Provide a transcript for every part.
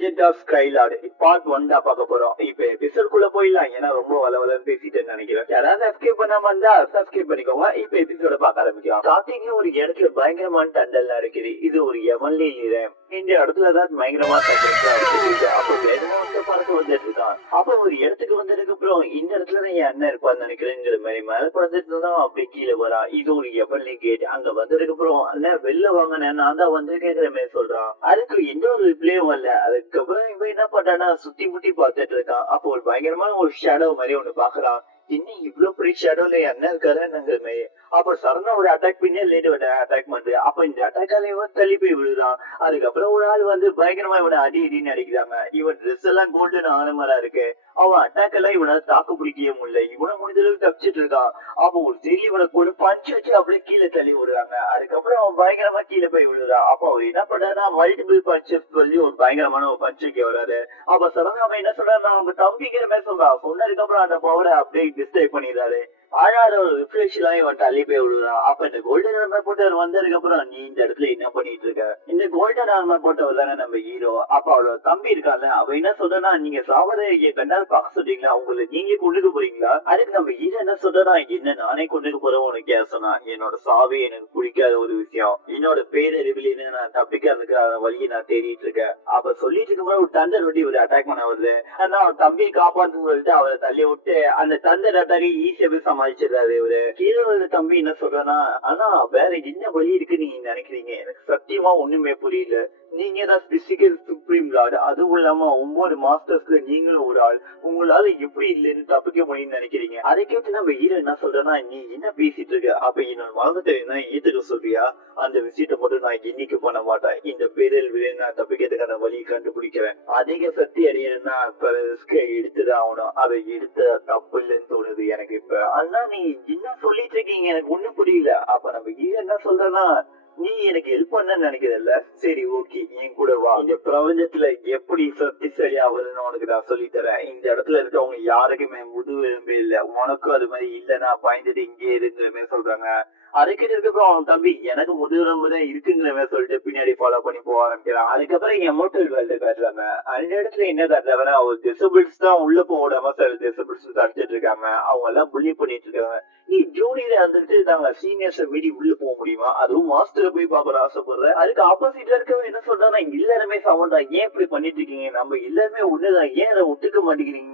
Legend of ஸ்கைலார்ட் part 1 தான் பார்க்க போறோம். இப்ப எபிசோட்குள்ள போயிடலாம். ஏன்னா ரொம்ப வளவலன்னு பேசிட்டேன்னு நினைக்கிறேன். யாராவது சப்ஸ்கிரைப் பண்ணாம இருந்தா சப்ஸ்கிரைப் பண்ணிக்கோங்க. இப்ப எபிசோட பார்க்க ஆரம்பிக்கலாம். ஸ்டார்டிங்ல ஒரு இடத்துல பயங்கரமான தண்டல்லாம் இருக்குது. இது ஒரு எவன்லி இடம். இந்த இடத்துலதான் பயங்கரமா அப்ப வேகமா வந்து பறக்க வந்துட்டு இருக்கான். அப்ப ஒரு இடத்துக்கு வந்ததுக்கு அப்புறம் இந்த இடத்துல என் அண்ணன் இருப்பான்னு நினைக்கிறேங்கிற மாதிரி மேல பறந்துட்டு தான் அப்படி கீழே வரா. இது ஒரு எவன்லி கேட். அங்க வந்ததுக்கு அப்புறம் அண்ணன் வெளில வாங்கினேன், நான் தான் வந்திருக்கேங்கிற மாதிரி சொல்றான். அதுக்கு எந்த ஒரு ரிப்ளையும் வரல. அதுக்கப்புறம் இவன் என்ன பண்றான்னா சுத்தி முட்டி பார்த்துட்டு இருக்கான். அப்போ ஒரு பயங்கரமான ஒரு ஷேடோ மாதிரி ஒண்ணு பாக்குறான். என்ன இவ்வளவு பெரிய ஷேடோல என்ன இருக்காருங்கிற மாதிரி. அப்ப சடனா ஒரு அட்டாக் பண்ணி லேட் அட்டாக் பண்றது. அப்ப இந்த அட்டாக்கால இவன் தள்ளி போய் விழுறான். அதுக்கப்புறம் ஒரு ஆள் வந்து பயங்கரமா இவனை அடி அடின்னு அடிக்கிறாங்க. இவன் ட்ரெஸ் எல்லாம் கோல்டன் ஆனமரா இருக்கு. அவன் அட்டாக் எல்லாம் இவனால தாக்கு பிடிக்கவே முடியல. இவனை முடிஞ்ச அளவுக்கு தப்பிச்சிட்டு இருக்கான். அப்போ ஒரு சரி இவனுக்கு ஒரு பஞ்ச் வச்சு அப்படியே கீழே தள்ளி விடுறாங்க. அதுக்கப்புறம் அவன் பயங்கரமா கீழே போய் விழுறான். அப்ப அவர் என்ன பண்றாருன்னா மல்டிபிள் பஞ்சஸ் சொல்லி ஒரு பயங்கரமான ஒரு பஞ்சுக்கு வராது. அப்ப சடனா அவன் என்ன சொல்றாருன்னா அவங்க தம்பிக்கிற மாதிரி சொல்றான். சொன்னதுக்கு அப்புறம் அந்த பவரை அப்படியே டிஸ்ட்ரைப் பண்ணிடுறாரு. ஆனாத ஒரு ரிஃப்ரெஷ் எல்லாம் இவன் தள்ளி போய் விடுறான். அப்ப இந்த கோல்டன் ஆர்மர் போட்டவர் வந்ததுக்கு அப்புறம் நீ இந்த இடத்துல என்ன பண்ணிட்டு இருக்க? இந்த கோல்டன் ஆர்மர் போட்டவர் தானே நம்ம ஹீரோ. அப்ப அவரோட தம்பி இருக்காங்க. அவ என்ன சொல்றா, நீங்க சாவதை கண்டால் பார்க்க சொல்றீங்களா? உங்களை நீங்க கொண்டுக்கு போறீங்களா? அதுக்கு நம்ம ஹீரோ என்ன சொல்றா, என்ன நானே கொண்டுக்கு போறேன் உனக்கு சொன்னா. என்னோட சாவே எனக்கு பிடிக்காத ஒரு விஷயம். என்னோட பேரை ரிவிலின்னு நான் தப்பிக்கிறதுக்கு வழியை நான் தேடிட்டு இருக்கேன். அப்ப சொல்லிட்டு இருக்கும்போது ஒரு தண்டர் வண்டி ஒரு அட்டாக் பண்ண வருது. ஆனா அவன் தம்பியை காப்பாற்று சொல்லிட்டு அவரை தள்ளி விட்டு அந்த தண்டர் அட்டாக்கை ஈஸியாவே சமாளிச்சிடறாரு இவரு. ஹீரோட தம்பி என்ன சொல்றனா, ஆனா வேற என்ன வழி இருக்கு நீங்க நினைக்கிறீங்க? எனக்கு சத்தியமா ஒண்ணுமே புரியல. நீங்க தான் பிசிக்கல் சுப்ரீம் லார்ட், அதுவும் இல்லாம 9 மாஸ்டர்ஸ்ல நீங்களும் ஒரு ஆள். உங்களால எப்படி இல்லன்னு தப்பிக்க முடியும்னு நினைக்கிறீங்க? அதை கேட்டு நம்ம ஹீரோ என்ன சொல்றேன்னா, நீ என்ன பேசிட்டு இருக்க? அப்ப என்னோட மனதை ஏத்துக்க சொல்றியா? அந்த விஷயத்த மட்டும் நான் இன்னைக்கு பண்ண மாட்டேன். இந்த பேரில் விட நான் தப்பிக்கிறதுக்கான வழி கண்டுபிடிக்கிறேன். அதிக சக்தி அடையணும்னா ரிஸ்க எடுத்துதான் ஆகணும். அதை எடுத்த தப்பு இல்லைன்னு தோணுது எனக்கு இப்ப. ஆனா நீ என்ன சொல்லிட்டு இருக்கீங்க? எனக்கு ஒண்ணும் புரியல. அப்ப நம்ம ஹீரோ என்ன சொல்றேன்னா, நீ எனக்கு ஹெல்ப் பண்ண நினைக்கிறல்ல, சரி ஓகே என் கூட வா. இந்த பிரபஞ்சத்துல எப்படி சக்திசாலி ஆகுதுன்னு உனக்கு நான் சொல்லி தரேன். இந்த இடத்துல இருக்கவங்க யாருக்குமே முதுகு எலும்பே இல்ல. உனக்கும் அது மாதிரி இல்லைன்னா பயந்துட்டு இங்கே இருக்குற மாதிரி சொல்றாங்க. அதுக்கிட்ட இருக்கப்போ அவன் தம்பி எனக்கு முதுகுறம்பு தான் இருக்குங்கிற மாதிரி சொல்லிட்டு பின்னாடி ஃபாலோ பண்ணி போக ஆரம்பிக்கிறான். அதுக்கப்புறம் எமோட்டல் வேர்ல்டு காட்டுறாங்க. அந்த இடத்துல என்ன காட்டுறாங்கன்னா, ஒரு டிசபிள்ஸ் தான் உள்ள போடாம சில டிசபிள்ஸ் தடுத்துட்டு இருக்காங்க. அவங்க எல்லாம் புள்ளி பண்ணிட்டு இருக்காங்க. நீ ஜூனியர் இருந்துட்டு நாங்க சீனியர்ஸை மீறி உள்ள போக முடியுமா? அதுவும் மாஸ்டரை போய் பார்க்க ஆசைப்படுற. அதுக்கு ஆப்போசிட்ல இருக்கவன் என்ன சொல்றான்னா, எல்லாருமே சமம் தான், ஏன் இப்படி பண்ணிட்டு இருக்கீங்க? நம்ம எல்லாருமே ஒண்ணுதான், ஏன் அதை ஒத்துக்க மாட்டேங்கிறீங்க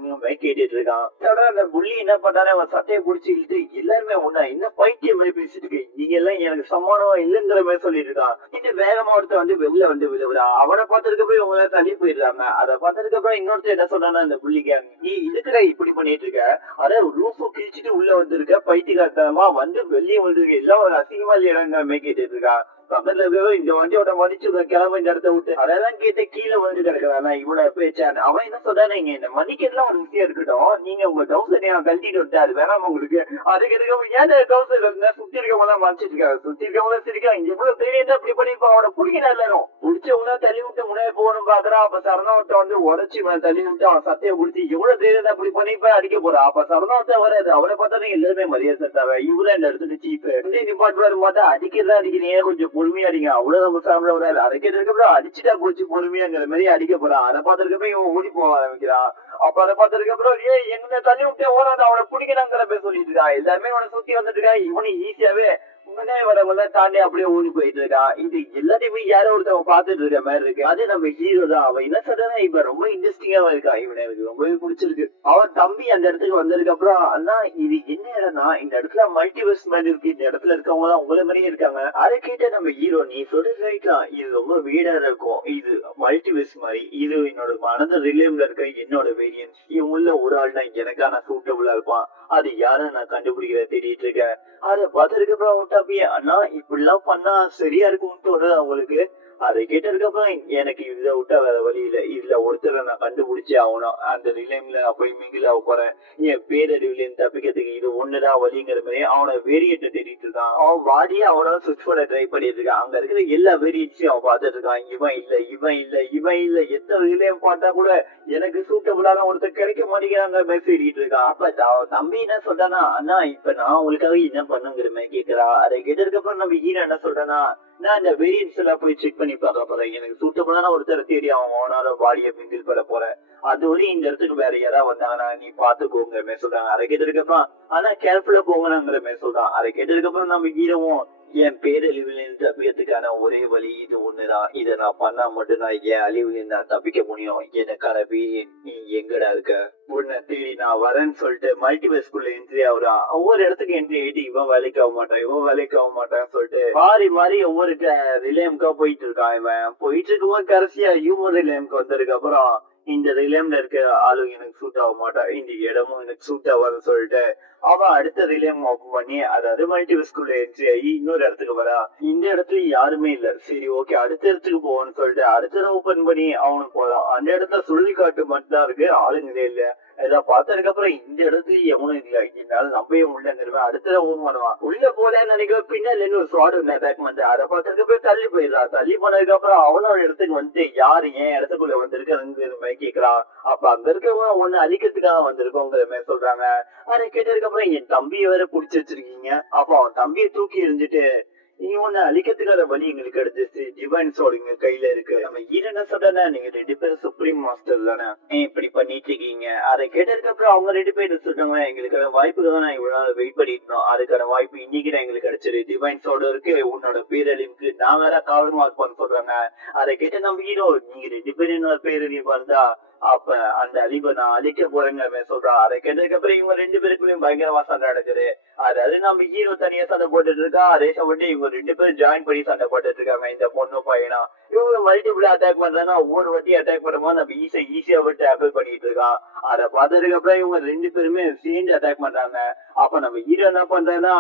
கேட்டுட்டு இருக்கான். அந்த புள்ளி என்ன பண்ணாரு, அவன் சட்டையை பிடிச்சி இழுத்து எல்லாருமே ஒண்ணா என்ன பைத்தியம் மாதிரி பேசிட்டு இருக்கு, நீங்க எல்லாம் எனக்கு சமானமா இல்லைங்கிற மாதிரி சொல்லிட்டு இருக்கான். இந்த வேகமா ஒருத்தர் வந்து வெளில வந்து விழுவுறான். அவனை பார்த்ததுக்கு போய் உங்களை தள்ளி போயிடுறாங்க. அதை பார்த்ததுக்கு அப்புறம் இன்னொருத்தர் என்ன சொல்றான்னா, அந்த புள்ளிக்க நீ இதுக்குற இப்படி பண்ணிட்டு இருக்க? அதாவது ரூஃபு கிழிச்சிட்டு உள்ள வந்திருக்க பைத்தியகாரத்தனமா வந்து வெளியே வந்துருக்கு. எல்லாம் ஒரு அசிங்கமா இல்லையாங்கிற மாதிரி கேட்டுட்டு இருக்கா. பக்கத்துல இருக்கிற இந்த வண்டியோட மதிச்சு கிளம்ப இந்த இடத்த விட்டு அதெல்லாம் கேட்டு கீழே வந்து கிடக்குறானா இவனோட பேச்சான். அவன் என்ன சொல்றான், நீங்க இந்த மன்னிக்கிறதுலாம் ஒரு விஷயம் இருக்கட்டும், நீங்க உங்க டவுசர் கழட்டிட்டு விட்டு அது வேணாம உங்களுக்கு. அதுக்கு இருக்க ஏன் டவுசர் சுத்தி இருக்கவங்க எல்லாம் மறைச்சிட்டு இருக்காங்க. சுத்தி இருக்கவங்க சிரிக்காங்க. இவ்வளவு தைரியம் தான் இப்படி பண்ணிப்பா. அவனை பிடிக்கணும் எல்லாரும். பிடிச்சவங்க தள்ளி விட்டு முன்னாடி போகணும் பாக்குறான். அப்ப சரணவத்தை வந்து உடச்சி தள்ளி விட்டு அவன் சத்தையை பிடிச்சி எவ்வளவு தைரியம் தான் இப்படி பண்ணிப்பா அடிக்க போறான். அப்ப சரணவத்தை வராது. அவரை பார்த்தாலும் எல்லாருமே மரியாதை தர. இவரு இந்த இடத்துல சீப் நிப்பாட்டு மாட்டா அடிக்கிறதா அடிக்கிறீங்க, கொஞ்சம் பொறுமையா அடிங்க. அவ்வளவு நம்ம ஃபேமிலில வராது. அதுக்கு அடிச்சுட்டா போச்சு பொறுமையாங்கிற மாதிரி அடிக்க போறான். அதை பார்த்துருக்கப்ப இவன் ஓடி போக ஆரம்பிக்கிறான். அப்ப அதை பார்த்ததுக்கு அப்புறம் என்ன தள்ளி விட்டே ஓடாது, அவனை பிடிக்கிறாங்கிற பேர் சொல்லிட்டு இருக்கான். எல்லாருமே அவனை சுத்தி வந்துட்டு இருக்கான். இவனு ஈஸியாவே முன்னே வரவங்க தாண்டி அப்படியே ஓடி போயிட்டு இருக்கான். இது எல்லாத்தையுமே யாரோ ஒருத்தவங்க பாத்துட்டு இருக்க மாதிரி இருக்கு. அது நம்ம ஹீரோ தான். அவன் என்ன சொல்றான், இப்ப ரொம்ப இன்ட்ரெஸ்டிங்கா இருக்கா. இவனை எனக்கு ரொம்பவே பிடிச்சிருக்கு. அவன் தம்பி அந்த இடத்துக்கு வந்ததுக்கு அப்புறம் அண்ணா இது என்ன இடம்னா, இந்த இடத்துல மல்டிவர்ஸ் மாதிரி இருக்கு. இந்த இடத்துல இருக்கவங்க தான் உங்களை மாதிரியே இருக்காங்க. அதை கேட்ட நம்ம ஹீரோ, நீ சொல்றது ரைட் தான், இது ரொம்ப வீடா இருக்கும். இது மல்டிவர்ஸ் மாதிரி. இது என்னோட மனத ரிலேவ்ல இருக்க என்னோட வேரியன்ஸ். இவங்கள ஒரு ஆள் தான் எனக்கான சூட்டபிளா இருப்பான். அது யாரும் நான் கண்டுபிடிக்கிற தேடிட்டு இருக்கேன். அதை பார்த்ததுக்கு அப்புறம் தம்பி, அண்ணா இப்படிலாம் பண்ணா சரியா இருக்கும்னு தோணுது அவங்களுக்கு. அதை கேட்டதுக்கு அப்புறம் எனக்கு இதை விட்டா வேற வழி இல்லை. இதுல ஒருத்தர் சீக்கிரம் நான் கண்டுபிடிச்சே ஆகணும். அந்த ரிலேம்ல நான் போய் மிங்கில் ஆக போறேன். என் பேரறிவுலேருந்து தப்பிக்கிறதுக்கு இது ஒண்ணுதான் வழிங்கிற மாதிரி அவனை வேரியேட்ட தேடிட்டு இருக்கான். அவன் பாடியே அவனால சுவிட்ச் பண்ண ட்ரை பண்ணிட்டு இருக்கான். அங்க இருக்கிற எல்லா வேரியட்ஸையும் அவன் பார்த்துட்டு இருக்கான். இவன் இல்ல, இவன் இல்ல, இவன் இல்ல, எத்தனை ரிலேம் பார்த்தா கூட எனக்கு சூட்டபிளான ஒருத்தர் கிடைக்க மாட்டேங்கிறாங்க தேடிட்டு இருக்கான். அப்ப அவன் தம்பி என்ன சொல்றானா, அண்ணா இப்ப நான் உங்களுக்காக என்ன பண்ணுங்கிற மாதிரி கேட்கிறா. அதை கேட்டதுக்கு அப்புறம் நம்ம ஹீரோ என்ன சொல்றானா, நான் இந்த வேரியன்ஸ் எல்லாம் போய் செக் பண்ணி பார்க்க போறேன். எனக்கு சூட்டபிளான ஒருத்தரை தேடி அவனோட பாடியை மிங்கில் பண்ண போறேன். அது வரையும் இந்த இடத்துக்கு வேற யாராவது வந்தாங்கன்னா நீ பாத்துக்கோங்கிற மாதிரி சொல்றாங்க. அதை கேட்டதுக்கு அப்புறம் ஆனா கேர்ஃபுல்லா போங்கங்கிற மாதிரி சொல்றான். அதை கேட்டதுக்கு அப்புறம் நம்ம ஹீரோவும் என் பேரழிவுலேருந்து தப்பிக்கிறதுக்கான ஒரே வழி இது ஒண்ணுதான். இதை நான் பண்ணா மட்டும் நான் என் அழிவுலேருந்து நான் தப்பிக்க முடியும். எனக்கான வீரியன் நீ எங்கடா இருக்க, உன்னை தேடி நான் வரேன்னு சொல்லிட்டு மல்டிவர்ஸ்குள்ள என்ட்ரி ஆகுறான். ஒவ்வொரு இடத்துக்கு என்ட்ரி ஆயிட்டு இவன் வேலைக்கு ஆக மாட்டான், இவன் வேலைக்கு ஆக மாட்டான்னு சொல்லிட்டு மாறி மாறி ஒவ்வொரு ரிலேம்கா போயிட்டு இருக்கான். இவன் போயிட்டு இருக்கும்போது கடைசியா ஹியூமன் ரிலேம்க்கு வந்ததுக்கு அப்புறம் இந்த ரிலேம்ல இருக்க ஆளுங்க எனக்கு சூட் ஆக மாட்டான், இந்த இடமும் எனக்கு சூட் ஆகாதுன்னு சொல்லிட்டு அவன் அடுத்த ரிலேம் ஓபன் பண்ணி அதாவது மல்டிவர்ஸ்குள்ள என்ட்ரி ஆகி இன்னொரு இடத்துக்கு வரா. இந்த இடத்துல யாருமே இல்ல. சரி ஓகே அடுத்த இடத்துக்கு போவோம்னு சொல்லிட்டு அடுத்த ஓபன் பண்ணி அவனுக்கு போறான். அந்த இடத்துல சுழல் காட்டு மட்டும் தான் இருக்கு, ஆளுங்களே இல்ல. இதை பார்த்ததுக்கு அப்புறம் இந்த இடத்துல எவனும் இல்ல, என்னால நம்பவே முடியல. அடுத்த ஓபன் பண்ணுவான். உள்ள போலன்னு நினைக்கிற பின்னால இருந்து ஒரு ஸ்வாட் அட்டாக் வந்து அதை பார்த்ததுக்கு அப்புறம் தள்ளி போயிடுறான். தள்ளி போனதுக்கு அப்புறம் அவனோட இடத்துக்கு வந்து யாரு ஏன் இடத்துக்குள்ள வந்திருக்கான்னு கேட்கிறான். அப்ப அங்க இருக்கவங்க ஒண்ணு அழிக்கிறதுக்காக வந்திருக்கோங்கிற மாதிரி சொல்றாங்க. அதை கேட்டதுக்கு அப்புறம் என் தம்பியை வேற புடிச்சு வச்சிருக்கீங்க. அப்ப அவன் தம்பியை தூக்கி எறிஞ்சிட்டு நீ ஒண்ணு அழிக்கிறதுக்கான வழி எங்களுக்கு கிடைச்சிச்சு, டிவைன் சோல் எங்க கையில இருக்கு. நம்ம என்ன சொல்றா, நீங்க 2 பேரும் சுப்ரீம் மாஸ்டர் தானே, இப்படி பண்ணிட்டு இருக்கீங்க. அதை கேட்டதுக்கு அப்புறம் அவங்க 2 பேரும் சொல்றாங்க எங்களுக்கான வாய்ப்புக்கு தான் இவ்வளவு நாள் வெயிட் பண்ணிட்டு இருந்தோம். அதுக்கான வாய்ப்பு இன்னைக்கு தான் எங்களுக்கு கிடைச்சிரு. டிவைன் சோல் இருக்கு, உன்னோட பேரழிவுக்கு நான் வேற காரணமா இருப்பான்னு சொல்றாங்க. அதை கேட்ட நம்ம ஹீரோ நீங்க 2 பேரும் என்னோட பேரழிவு வந்தா அப்ப அந்த அழிவை நான் அழிக்க போறேங்க சொல்றான். அதை கேட்டதுக்கு அப்புறம் இவங்க 2 பேருக்குள்ளயும் பயங்கரமா சண்டை நடக்குது. அதாவது நம்ம ஹீரோ தனியா சண்டை போட்டுட்டு இருக்கா, அதே சமயம் இவங்க 2 பேரும் ஜாயின் பண்ணி சண்டை போட்டுட்டு இருக்காங்க. இந்த பொண்ணு பையனா இவங்க மல்டிபிள் அட்டாக் பண்றாங்க. ஒவ்வொரு வாட்டி அட்டாக் பண்ணும்போது நம்ம ஈஸியா டேக்கிள் பண்ணிட்டு இருக்கான். அதை பார்த்ததுக்கு அப்புறம் இவங்க 2 பேருமே சேர்ந்து அட்டாக் பண்றாங்க. அப்ப நம்ம ஹீரோ என்ன பண்றான்னா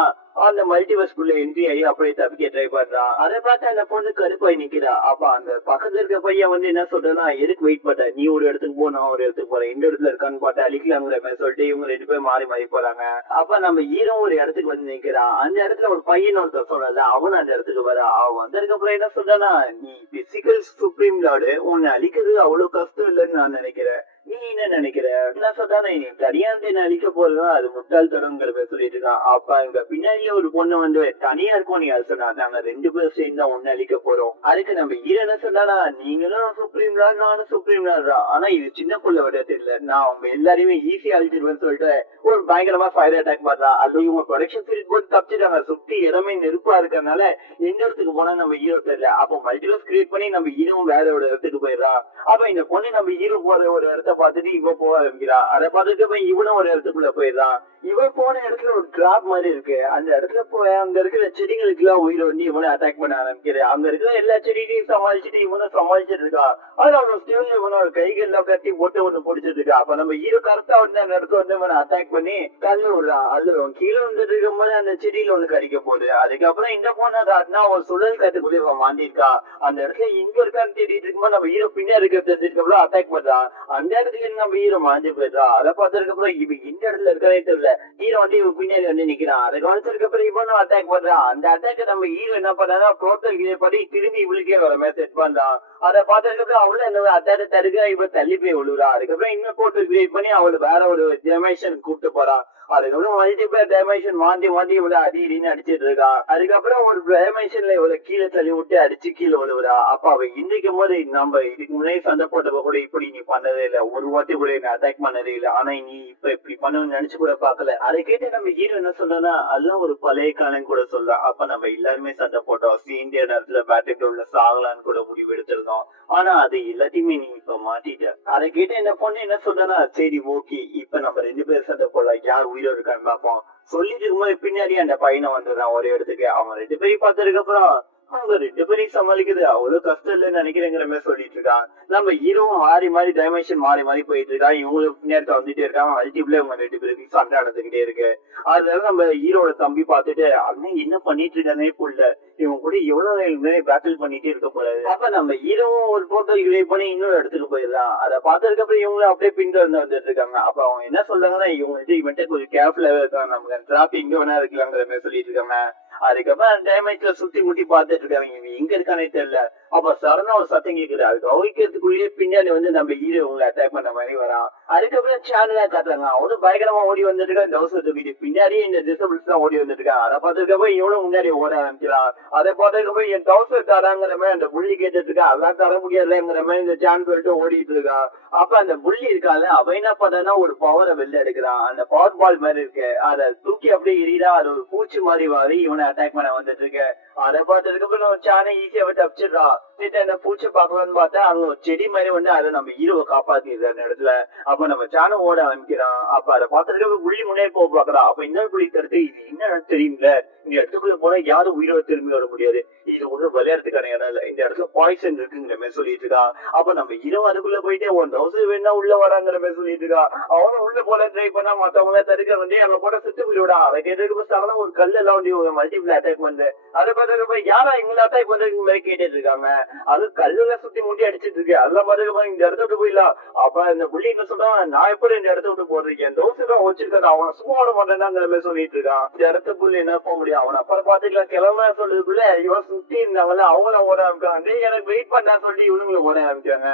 அந்த மல்டிவர்ஸ்குள்ள என்ட்ரி ஆகி அப்படியே தப்பிக்க ட்ரை பண்றான். அதை பார்த்து அந்த பொண்ணு கருப்பாய் நிக்கிறா. அப்ப அந்த பக்கத்துல இருக்க பையன் வந்து என்ன சொல்றா, எதுக்கு வெயிட் பண்ண, நீ ஒரு இடத்துக்கு போ நான் ஒரு இடத்துக்கு போறேன், இந்த இடத்துல இருக்கான்னு பார்த்து அழிக்கலாங்கிற மாதிரி சொல்லிட்டு இவங்க 2 பேரும் மாறி மாறி போறாங்க. அப்ப நம்ம ஹீரோ ஒரு இடத்துக்கு வந்து நிக்கிறான். அந்த இடத்துல ஒரு பையன் ஒருத்தர் சொல்றல அவன் அந்த இடத்துக்கு வர. அவன் வந்ததுக்கு அப்புறம் என்ன சொல்றானா, நீ பிசிக்கல் சுப்ரீம் லார்டு, உன்னை அழிக்கிறது அவ்வளவு கஷ்டம் இல்லைன்னு நான் நினைக்கிறேன். நீ என்ன நினைக்கிற, என்ன சொல்றா, நீ தனியா இருந்து என்ன அழிக்க போறதா அது முட்டாள் தடங்கிற சொல்லிட்டு இருக்கான். அப்ப இங்க பின்னாடியே ஒரு பொண்ணு வந்து தனியா இருக்கும் நீ அது சொன்னா, நாங்க 2 பேரும் சேர்ந்து தான் ஒன்னு அழிக்க போறோம். அதுக்கு நம்ம ஹீரோ என்ன சொன்னா, நீங்களும் சுப்ரீம் லார்ட் நானும் சுப்ரீம் லார்ட் தான், ஆனா இது சின்ன புள்ள விட தெரியல, நான் அவங்க எல்லாரையுமே ஈஸியா அழிச்சிருவேன்னு சொல்லிட்டு ஒரு பயங்கரமா ஃபயர் அட்டாக் பண்றான். அது இவங்க ப்ரொடக்ஷன் சீரிஸ் போட்டு தப்பிச்சிட்டாங்க. சுத்தி இடமே நெருப்பா இருக்கறனால எந்த இடத்துக்கு போனா நம்ம ஹீரோ தெரியல. அப்போ மல்டிவர்ஸ் கிரியேட் பண்ணி நம்ம ஹீரோ வேற ஒரு இடத்துக்கு போயிடுறான். அப்ப இந்த பொண்ணு நம்ம ஹீரோ போற ஒரு இடத்த பார்த்துட்டு இவ போக ஆரம்பிக்கிறா. அதை பார்த்துட்டு இவனும் ஒரு இடத்துக்குள்ள போயிடுறான். இவன் போன இடத்துல ஒரு டிராப் மாதிரி இருக்கு. அந்த இடத்துல போய் அங்க இருக்கிற செடிகளுக்கு எல்லாம் உயிரை வந்து இவனை அட்டாக் பண்ண ஆரம்பிக்கிறேன். அங்க இருக்கிற எல்லா செடிகளையும் சமாளிச்சுட்டு இவனும் சமாளிச்சுட்டு இருக்கா. ஆனா அவன் ஸ்டில் இவனோட கைகள் எல்லாம் கட்டி போட்டு ஒண்ணு பிடிச்சிட்டு இருக்கா. அப்ப நம்ம ஹீரோ கரெக்டா வந்து அந்த இடத்துல வந்து இவனை அட்டாக் பண்ணி கல்லு விடுறான். அது கீழே வந்துட்டு இருக்கும் போது அந்த செடியில ஒண்ணு கடிக்க போகுது. அதுக்கப்புறம் இந்த பொண்ணு காட்டினா அவன் சுழல் கட்டுக்குள்ளே அவன் மாண்டிருக்கா. அந்த இடத்துல இங்க இருக்கான்னு தேடிட்டு இருக்கும்போது நம்ம ஹீரோ பின்னாடி இருக்கிற அட்டாக் பண்றான். அந்த இடத்துல நம்ம ஹீரோ மாஞ்சி போயிடுறான். அதை பார்த்ததுக்கு அப்புறம் இவ இந்த இடத்துல இருக்கவே தெரியல. ஹீரோ வந்து இவன் பின்னாடி வந்து நிக்கிறான். அதை கவனிச்சதுக்கு அப்புறம் இவனும் அட்டாக் பண்றான். அந்த அட்டாக் நம்ம ஹீரோ என்ன பண்றான்னா டோட்டல் படி திரும்பி இவளுக்கே வர மாதிரி செட் பண்றான். அதை பார்த்ததுக்கு அப்புறம் அவளு என்ன அட்டாக் தடுக்க இவ தள்ளி போய் விழுறா. அதுக்கப்புறம் இன்னும் போட்டு கிரியேட் பண்ணி அவளை வேற ஒரு டெமேஷன் கூப்பிட்டு போறான். அதுக்கப்புறம் மல்டிபிள் டைமென்ஷன் மாத்தி இவ்வளவு அடின்னு அடிச்சிட்டு இருக்கா. அதுக்கப்புறம் ஒரு டைமென்ஷன்ல இவ்வளவு கீழே தள்ளி விட்டு அடிச்சு கீழே விழுவுறா. அப்ப அவ இன்றைக்கும் போது நம்ம இதுக்கு முன்னாடி சண்டை போட்டப்ப கூட இப்படி நீ பண்ணதே இல்ல, ஒரு வாட்டி கூட என்ன அட்டாக் பண்ணதே இல்ல, ஆனா நீ இப்ப இப்படி பண்ணணும்னு நினைச்சு கூட பாக்கல. அதை கேட்டு நம்ம ஹீரோ என்ன சொல்றா, அதெல்லாம் ஒரு பழைய காலம் கூட சொல்றான். அப்ப நம்ம எல்லாருமே சண்டை போட்டோம், இந்திய நேரத்துல பேட்டில் கிரவுண்ட்ல சாகலான்னு கூட முடிவு எடுத்திருந்தோம், ஆனா அது எல்லாத்தையுமே நீ இப்ப மாட்டிட்ட. அதை கேட்டு என்ன பொண்ணு என்ன சொல்றா, சரி ஓகே இப்ப நம்ம 2 பேரும் சண்டை போடலாம், யார் உயிரோடு இருக்கான்னு பாப்போம் சொல்லிட்டு இருக்கும்போது பின்னாடி அந்த பையனை வந்துடுறான் ஒரு இடத்துக்கு. அவன் 2 பேரையும் பார்த்ததுக்கு அப்புறம் அவங்க 2 பேரையும் சமாளிக்குது அவ்வளவு கஷ்டம் இல்லைன்னு நினைக்கிறேங்கிற மாதிரி சொல்லிட்டு இருக்கான். நம்ம ஹீரோவும் மாறி மாறி டைமென்ஷன் மாறி மாறி போயிட்டு இருக்கான். இவங்களுக்கு பின்னாடி வந்துட்டே இருக்காங்க. மல்டிப்ளே இவங்க 2 பேருக்கு சண்டை நடந்துகிட்டே இருக்கு. அதனால நம்ம ஹீரோட தம்பி பார்த்துட்டு அண்ணன் என்ன பண்ணிட்டு இருக்கானே புரியல. இவங்க கூட எவ்வளவு நேரம் பேட்டில் பண்ணிட்டே இருக்க போறாரு. அப்ப நம்ம ஹீரோவும் ஒரு போட்டோ கிரியேட் பண்ணி இன்னொரு இடத்துக்கு போயிடலாம். அதை பார்த்ததுக்கு அப்புறம் இவங்களும் அப்படியே பின்தொடர்ந்து வந்துட்டு இருக்காங்க. அப்ப அவங்க என்ன சொல்றாங்கன்னா இவங்க இவன்ட்டு கொஞ்சம் கேர்ஃபுல்லாவே இருக்காங்க. நமக்கு டிராபிக் எங்க வேணா இருக்கலாங்கிற மாதிரி சொல்லிட்டு இருக்காங்க. அதுக்கப்புறம் டேமேஜ்ல சுத்தி முட்டி பாத்துட்டு இருக்காங்க. இவன் எங்க இருக்கானே தெரியல. அப்ப சடனா ஒரு சத்தம் கேக்குது. அது கவனிக்கிறதுக்குள்ளேயே பின்னாடி வந்து நம்ம ஹீரோ உங்களை அட்டாக் பண்ண மாதிரி வரான். அதுக்கப்புறம் சேனலா காட்டுறாங்க. அவனும் பயங்கரமா ஓடி வந்துட்டு இருக்கான். தவசத்தை தூக்கிட்டு பின்னாடியே இந்த டிசபிள்ஸ் தான் ஓடி வந்துட்டு இருக்கான். அதை பார்த்ததுக்கப்புறம் இவனும் முன்னாடி ஓட ஆரம்பிக்கிறான். அதை பார்த்ததுக்கப்புறம் என் தவசம் தராங்கிற மாதிரி அந்த புள்ளி கேட்டுட்டு இருக்கா. அதான் தர முடியாதுங்கிற மாதிரி இந்த சேனல் சொல்லிட்டு ஓடிட்டு இருக்கான். அப்ப அந்த புள்ளி இருக்கால அவன் என்ன பண்ணா ஒரு பவரை வெளில எடுக்கிறான். அந்த பவர் பால் மாதிரி இருக்கு. அதை தூக்கி அப்படியே எரியுதா. அது ஒரு பூச்சி மாதிரி வாரி இவனை அட்டாக் பண்ண வந்துட்டு இருக்கு. அதை பார்த்ததுக்கு அப்புறம் சேனை ஈஸியாவே தப்பிச்சிடுறான். அந்த பூச்சி பார்க்கலாம்னு பார்த்தா அங்க ஒரு செடி மாதிரி வந்து அதை நம்ம ஹீரோவை காப்பாத்திடுது அந்த இடத்துல. அப்ப நம்ம சேனை ஓட ஆரம்பிக்கிறான். அப்ப அதை பார்த்ததுக்கு புள்ளி முன்னே போக பாக்குறான். அப்ப இன்னொரு புள்ளி தடுத்து இது என்ன தெரியுங்கள, இந்த இடத்துக்குள்ள போனா யாரும் உயிரோட திரும்பி வர முடியாது. இது ஒண்ணு விளையாடுறதுக்கான இடம் இல்ல. இந்த இடத்துல பாய்சன் இருக்குங்கிற மாதிரி சொல்லிட்டு இருக்கான். அப்ப நம்ம ஹீரோ அதுக்குள்ள போயிட்டு 1000 வேணா உள்ள வராங்கிற மாதிரி சொல்லிட்டு இருக்கான். அவனும் உள்ள போல ட்ரை பண்ணா மத்தவங்க தடுக்க வந்து அங்க போட்ட சுட்டு போயிடுவான். அதை கேட்டதுக்கு சடனா ஒரு கல் எல்லாம் வந்து மல்டிபிள் அட்டாக் பண்ணு. அதை பார்த்ததுக்கு யாரா இவங்களை அட்டாக் பண்றதுக்கு மாதிரி கேட்டுட்டு இருக்காங்க. அது கல்லுல சுத்தி முட்டி அடிச்சிட்டு இருக்கு. அதெல்லாம் பார்த்ததுக்கு இந்த இடத்த விட்டு போயிடலாம். அப்ப இந்த புள்ளி என்ன சொல்றான், நான் எப்படி இந்த இடத்த விட்டு போறது, என் தோசை தான் வச்சிருக்கான், அவனை சும்மா விட மாட்டேன்னாங்கிற மாதிரி சொல்லிட்டு இருக்கான். இந்த இடத்துக்குள்ள என்ன போக முடியும், அவனை அப்புறம் பாத்துக்கலாம் கிளம்ப சொல்றதுக்குள்ள இவன் சுத்தி இருந்தாங்கல்ல அவங்கள ஓட ஆரம்பிக்காங்க. எனக்கு வெயிட் பண்ணா சொல்லி இவனுங்களை ஓட ஆரம்பிக்காங்க.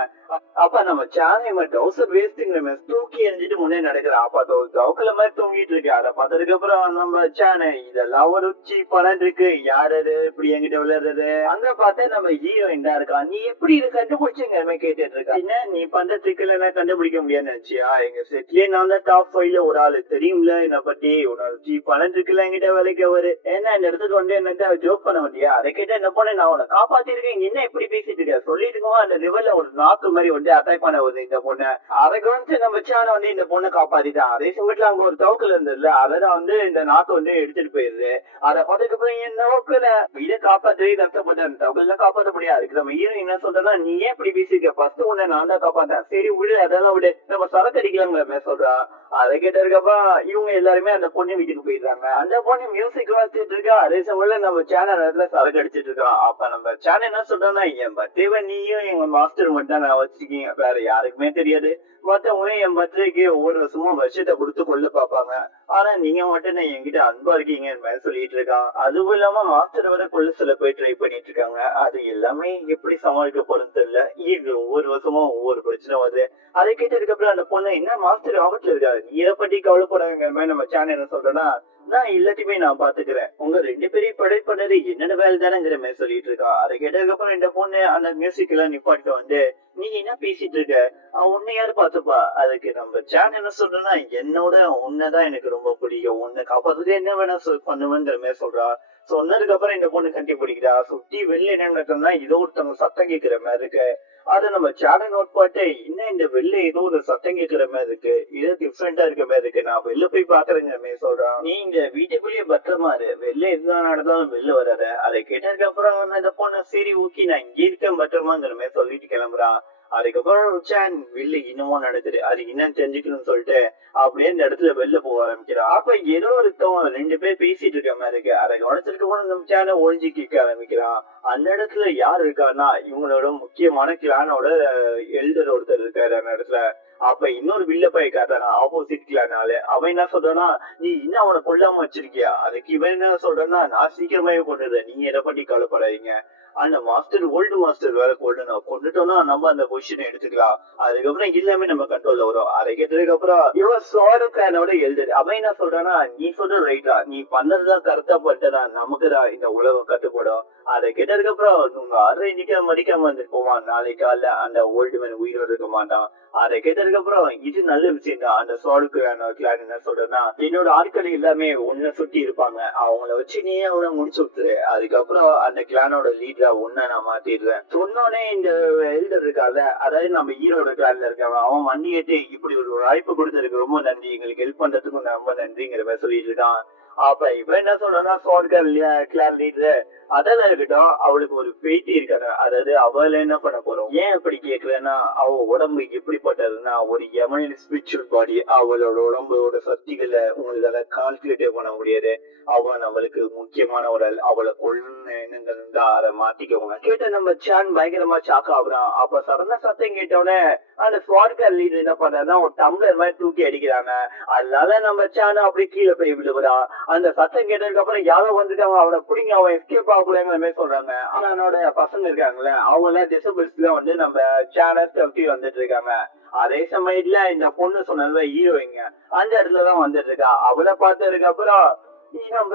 அப்ப நம்ம சேனை டவுசர் வேஸ்ட்ங்கிற மாதிரி தூக்கி எரிஞ்சிட்டு முன்னே நடக்கிறான். அப்ப தவக்கல மாதிரி தூங்கிட்டு இருக்கு. அதை பார்த்ததுக்கு அப்புறம் நம்ம சேனை இதெல்லாம் ஒரு சீப்பான இருக்கு. யாரு இப்படி என்கிட்ட விளையாடுறது. அங்க பார்த்தா நம்ம ஹீரோயின் தான் இருக்கா. நீ எப்படி இது கண்டுபிடிச்சுங்கிற மாதிரி கேட்டுட்டு இருக்கா. என்ன நீ பண்ற ட்ரிக்ல என்ன கண்டுபிடிக்க முடியாதுன்னு நினைச்சியா? எங்க செட்லயே நான் தான் டாப் 5ல ஒரு ஆளு தெரியும்ல என்ன பத்தி. உன்னோட சீப்பான ட்ரிக்ல என்கிட்ட வேலைக்கு வரு. என்ன இந்த இடத்துக்கு வந்து என்ன ஜோக் பண்ண முடியா? அதை கேட்ட என்ன பண்ண, நான் உன்னை காப்பாத்திருக்கேன், என்ன எப்படி பேசிட்டு இருக்க சொல்லிட்டு இருக்கோம். அந்த லெவல்ல ஒரு நாக்கு மாதிரி வந்து அட்டாக் பண்ண வருது இந்த பொண்ணு. அதை கவனிச்சு நம்ம சேனை வந்து இந்த பொண்ணை காப்பாத்திட்டான். அதே சமயத்துல அங்க ஒரு தவக்கல் இருந்ததுல அதான் வந்து இந்த நாக்கு வந்து எடுத்துட்டு போயிருது. அதை பார்த்ததுக்கு அப்புறம் என்ன நோக்கல இதை காப்பாற்றவே கஷ்டப்பட்டேன். தவக்கல்ல காப்பாற்ற முடியாது. அதுக்கு நம்ம ஹீரோ என்ன சொல்றா, நீ ஏன் இப்படி பேசிருக்க, ஃபர்ஸ்ட் உன்னை நான் தான் காப்பாத்தேன், சரி விடு அதெல்லாம் விடு, நம்ம சரக்கு அடிக்கலாங்கிற மாதிரி சொல்றா. அதை கேட்டதுக்கப்ப இவங்க எல்லாருமே அந்த பொண்ணு வீட்டுக்கு போயிடுறாங்க. அந்த பொண்ணு மியூசிக் வாசிச்சுட்டு இருக்கா. அதே சமயத்துல நம்ம சேனல் இடத்துல சரக்கு அடிச்சிட்டு இருக்கான். அப்ப நம்ம சேனல் என்ன சொல்றோம்னா, என் பர்த்டேவை நீயும் எங்க மாஸ்டர் மட்டும் தான் நான் வச்சிருக்கீங்க, வேற யாருக்குமே தெரியாது. மத்தவங்க என் பர்த்டேக்கு ஒவ்வொரு வருஷமும் வருஷத்தை கொடுத்து கொள்ள பாப்பாங்க. ஆனா நீங்க மட்டும் நான் என்கிட்ட அன்பா இருக்கீங்கன்னு சொல்லிட்டு இருக்கான். அதுவும் இல்லாம மாஸ்டர் வர கொள்ள சில போய் ட்ரை பண்ணிட்டு இருக்காங்க. அது எல்லாமே எப்படி சமாளிக்க போறதுன்னு தெரியல. இது ஒவ்வொரு வருஷமும் ஒவ்வொரு பிரச்சனை வருது. அதை கேட்டதுக்கு அப்புறம் அந்த பொண்ணு என்ன மாஸ்டர் ஆபத்துல இருக்காரு, நீ இதை பத்தி கவலைப்படாங்கிற மாதிரி நம்ம சேனல் என்ன சொல்றேன்னா, நான் எல்லாத்தையுமே நான் பாத்துக்கிறேன், உங்க 2 பேரையும் படை பண்ணது என்னோட வேலை தானேங்கிற மாதிரி சொல்லிட்டு இருக்கா. அதை கேட்டதுக்கு அப்புறம் இந்த பொண்ணு அந்த மியூசிக் எல்லாம் நிப்பாட்டு வந்து, நீ என்ன பேசிட்டு இருக்க, உன்னை யாரு பாத்துப்பா. அதுக்கு நம்ம சேனல் என்ன சொல்றேன்னா, என்னோட உன்னைதான் எனக்கு ரொம்ப பிடிக்கும், உன்னை காப்பாத்துக்கு என்ன வேணா பண்ணுவேங்கிற மாதிரி சொல்றா. சொன்னதுக்கு அப்புறம் இந்த பொண்ணு கட்டி பிடிக்கிறா. சுத்தி வெளில என்ன நடக்குதுன்னா ஏதோ ஒருத்தவங்க சத்தம் கேட்கிற மாதிரி இருக்கு. அத நம்ம சேனல் நோட் பாட்டு, இன்னும் இந்த வெளில ஏதோ ஒரு சத்தம் கேட்கிற மாதிரி இருக்கு, ஏதோ டிஃப்ரெண்டா இருக்க மாதிரி இருக்கு, நான் வெளில போய் பாக்குறேங்கிற மாதிரி சொல்றான். நீ இந்த வீட்டுக்குள்ளேயே பத்திரமா இரு, வெளில இருந்தா நடந்தாலும் வெளில வராத. அதை கேட்டதுக்கு அப்புறம் இந்த பொண்ணு சரி ஓகே நான் இங்கே இருக்கேன் பத்திரமாங்கிற மாதிரி சொல்லிட்டு கிளம்புறான். அதுக்கப்புறம் சேன் வெளில இன்னமும் நடக்குது, அது என்னன்னு தெரிஞ்சுக்கணும்னு சொல்லிட்டு அப்படியே இந்த இடத்துல வெளில போக ஆரம்பிக்கிறான். அப்ப ஏதோ ஒருத்தவங்க 2 பேர் பேசிட்டு இருக்க மாதிரி இருக்கு. அதை உடச்சிருக்க கூட நம்ம சேனை ஒழிஞ்சு கேட்க ஆரம்பிக்கிறான். அந்த இடத்துல யார் இருக்காருன்னா இவங்களோட முக்கியமான கிளானோட எல்டர் ஒருத்தர் இருக்காரு அந்த இடத்துல. அப்ப இன்னொரு வில்ல போய் காட்டுறான் ஆப்போசிட் கிளானால. அவன் என்ன சொல்றான்னா, நீ இன்னும் அவனை கொல்லாம வச்சிருக்கியா. அதுக்கு இவன் என்ன சொல்றான்னா, நான் சீக்கிரமாவே கொண்டுறேன், நீங்க எதை பத்தி கவலைப்படாதீங்க. அந்த மாஸ்டர் ஓல்டு மாஸ்டர் வேற கொண்டுட்டோம்னா நம்ம அந்த பொசிஷனை எடுத்துக்கலாம், அதுக்கப்புறம் எல்லாமே நம்ம கண்ட்ரோல்ல வரும். அதை கேட்டதுக்கு அப்புறம் இவன் சோரக்கானோட எழுதுது. அவன் என்ன சொல்றான்னா, நீ சொல்ற ரைட்டா, நீ பண்ணதுதான் கரெக்டா பண்ணிட்டா நமக்குதான் இந்த உலகம் கட்டுப்படும். அதை கேட்டதுக்கு அப்புறம் உங்க அரை இன்னைக்கு மடிக்காம வந்துட்டு போவான், நாளைக்கு காலைல அந்த ஓல்டு மேன் உயிரோடு இருக்க மாட்டான். அதை கேட்டதுக்கு அப்புறம் இது நல்ல விஷயம் தான். அந்த சோடு கிளான் என்ன சொல்றேன்னா, என்னோட ஆட்கள் எல்லாமே உன்னை சுத்தி இருப்பாங்க, அவங்கள வச்சு நீ அவனை முடிச்சு விட்டுரு, அதுக்கப்புறம் அந்த கிளானோட லீடரா உன்னை நான் மாத்திடுறேன். சொன்னோடனே இந்த எல்டர் இருக்காத, அதாவது நம்ம ஹீரோட கிளான்ல இருக்காங்க, அவன் வண்டி ஏற்றி இப்படி ஒரு வாய்ப்பு கொடுத்ததுக்கு ரொம்ப நன்றி, எங்களுக்கு ஹெல்ப் பண்றதுக்கு ரொம்ப நன்றிங்கிற மாதிரி சொல்லிட்டு இருக்கான். அப்ப இவன் என்ன சொல்றான்னா, சோட் கிளான் லீடர் அதெல்லாம் இருக்கட்டும், அவளுக்கு ஒரு பேத்தி இருக்காங்க. அதாவது அவள என்ன பண்ண போறோம்? ஏன் இப்படி கேக்குறேன்னா, அவ உடம்பு எப்படிப்பட்டதுன்னா ஒரு எமன் ஸ்பிரிச்சுவல் பாடி. அவளோட உடம்போட சக்திகளை உங்களால கால்குலேட்டே பண்ண முடியாது. அவ நம்மளுக்கு முக்கியமான ஒரு ஆள். அவளை கொல்லுன எண்ணங்கள் இருந்தா அதை மாத்திக்கோங்க. கேட்ட நம்ம சான் பயங்கரமா ஷாக் ஆகுறான். அப்ப சடனா சத்தம் கேட்டோடனே அந்த ஸ்வாட் லீடர் என்ன பண்றாருன்னா ஒரு டம்ளர் மாதிரி தூக்கி அடிக்கிறாங்க. அதனால நம்ம சான் அப்படி கீழே போய் விழுவுறா. அந்த சத்தம் கேட்டதுக்கு அப்புறம் யாரோ வந்துட்டாங்க, அவனை பிடிங்க, அவன் எஸ்கேப் ஆகக்கூடாதுங்கிற மாதிரி சொல்றாங்க. ஆனா அவனோட பசங்க இருக்காங்களே, அவங்க எல்லாம் டிசபிள்ஸ்ல வந்து நம்ம சேனல் தப்பி வந்துட்டு இருக்காங்க. அதே சமயத்துல இந்த பொண்ணு சொன்னதுல ஹீரோயிங்க அந்த இடத்துலதான் வந்துட்டு இருக்கா. அவளை பார்த்ததுக்கு அப்புறம் நம்ம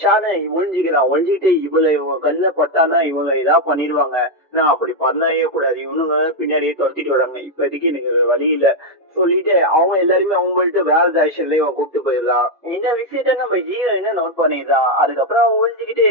சேனை ஒழிஞ்சுக்கிறான். ஒழிஞ்சுக்கிட்டு இவங்க கண்ணுல பட்டானா இவங்க இதா பண்ணிடுவாங்க. நான் அப்படி பண்ணவே கூடாது, இவனுங்க பின்னாடியே துரத்திட்டு வராங்க, இப்போதைக்கு எனக்கு வழி இல்ல சொல்லிட்டு அவங்க எல்லாருமே அவங்கள்ட்ட வேற டைரக்ஷன்ல இவன் கூப்பிட்டு போயிடலாம். இந்த விஷயத்த நம்ம ஹீரோயினை நோட் பண்ணிடலாம். அதுக்கப்புறம் அவன் ஒழிஞ்சுக்கிட்டு